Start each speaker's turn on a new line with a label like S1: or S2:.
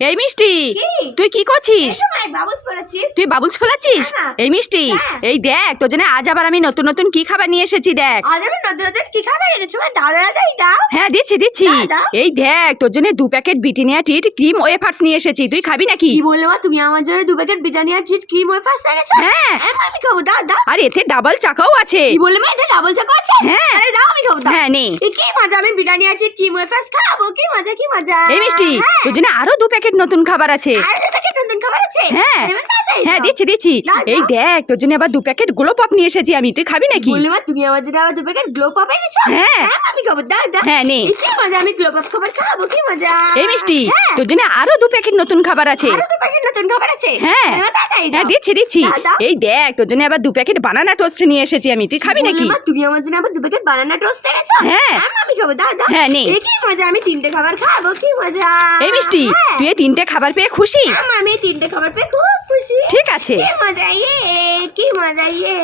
S1: এই মিষ্টি তুই কি করছিস? তুই বাবুলস ফোলাচ্ছিস
S2: হ্যাঁ।
S1: এই মিষ্টি
S2: হ্যাঁ।
S1: এই দেখ তোর জন্য আজ আবার আমি নতুন নতুন কি খাবার নিয়ে এসেছি দেখ।
S2: আজ আমি নতুন নতুন কি খাবার এনেছো? আমার দাদা দাদাই দাও
S1: হ্যাঁ দিচ্ছি দিচ্ছি। এই দেখ তোর জন্য দু packet Britannia treat cream wafers নিয়ে এসেছি। তুই খাবি নাকি?
S2: কি বললে তুমি আমার জন্য দু প্যাকেট ব্রিটানিয়া চিট ক্রিম ওয়েফার্স এনেছো?
S1: হ্যাঁ।
S2: হ্যাঁ আমি খাব দাও দাও।
S1: আর এতে ডাবল চাকাও আছে।
S2: কি বললে এটা ডাবল চাকো আছে?
S1: হ্যাঁ।
S2: আরে দাও আমি খাব দাও
S1: হ্যাঁ নে
S2: কি মজা আমি বিরিয়ানি আর চিট কি ওয়েফার্স খাব কি মজা কি মজা
S1: এই মিষ্টি
S2: হ্যাঁ।
S1: তোর জন্য আরও দু প্যাকেট নতুন খাবার আছে
S2: আরও দু প্যাকেট নতুন খাবার আছে
S1: হ্যাঁ। হ্যাঁ দিচ্ছি দিচ্ছি। এই দেখ তোর জন্য আবার দু প্যাকেট গ্লো পপ নিয়ে এসেছি আমি। তুই খাবি নাকি?
S2: বললে তুমি আমার জন্য আবার দু প্যাকেট গ্লো পপ এনেছো?
S1: হ্যাঁ।
S2: আমি খাব। দাও দাও।
S1: হ্যাঁ নে।
S2: কি মজা আমি গ্লো পপ খাবার খাব কি মজা।
S1: এই মিষ্টি
S2: হ্যাঁ।
S1: তোর জন্য আরও দু প্যাকেট নতুন খাবার আছে।
S2: আরও দু প্যাকেট নতুন খাবার আছে?
S1: হ্যাঁ।
S2: তাড়াতাড়ি
S1: হ্যাঁ দিচ্ছি দিচ্ছি। এই দেখ তোর জন্য আবার দু প্যাকেট বানানা টোস্ট নিয়ে এসেছি আমি। তুই খাবি নাকি?
S2: তুমি আমার জন্য আবার দু প্যাকেট বানানা টোস্ট এনেছো?
S1: হ্যাঁ।
S2: আমি খাব। দাও দাও।
S1: হ্যাঁ, নে।
S2: কি মজা আমি তিনটে খাবার খাব কি মজা।
S1: এই মিষ্টি
S2: হ্যাঁ।
S1: তুই এই তিনটে খাবার পেয়ে খুশি?
S2: আমি তিনটে খাবার পেয়ে খুব খুশি
S1: ঠিক আছে
S2: কি মজা ইয়ে কি মজা ইয়ে